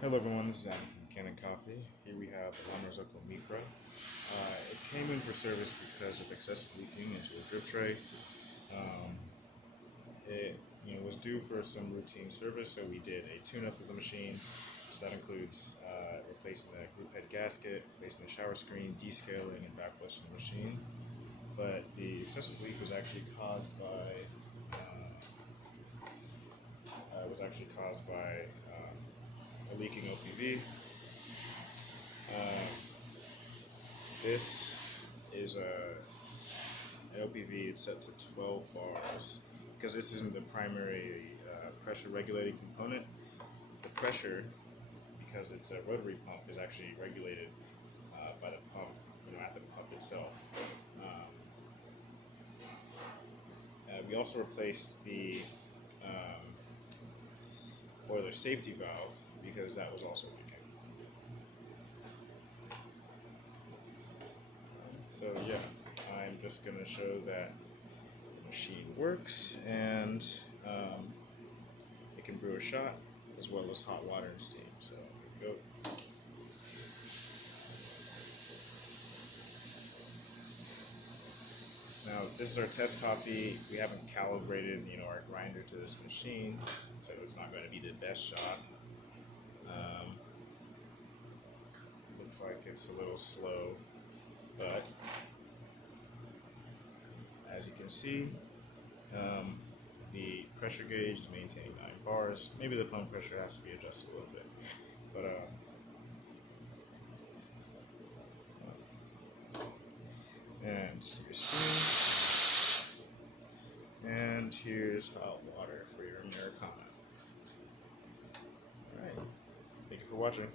Hello everyone, this is Adam from Kanen Coffee. Here we have the Marzocco Micra. It came in for service because of excessive leaking into a drip tray. Um, it was due for some routine service, so we did a tune-up of the machine. So that includes replacing the group head gasket, replacing the shower screen, descaling, and backflushing the machine. But the excessive leak was actually caused by a leaking OPV. This is an OPV. It's set to 12 bars because this isn't the primary pressure regulating component. The pressure, because it's a rotary pump, is actually regulated by the pump, at the pump itself. We also replaced the boiler safety valve because that was also leaking. So yeah, I'm just going to show that the machine works and it can brew a shot as well as hot water and steam. So here we go. Now this is our test coffee. We haven't calibrated our grinder to this machine, so it's not going to be the best shot. Looks like it's a little slow, but as you can see, the pressure gauge is maintaining 9 bars. Maybe the pump pressure has to be adjusted a little bit, but and here's steam, and here's hot water for your Americano. All right, thank you for watching.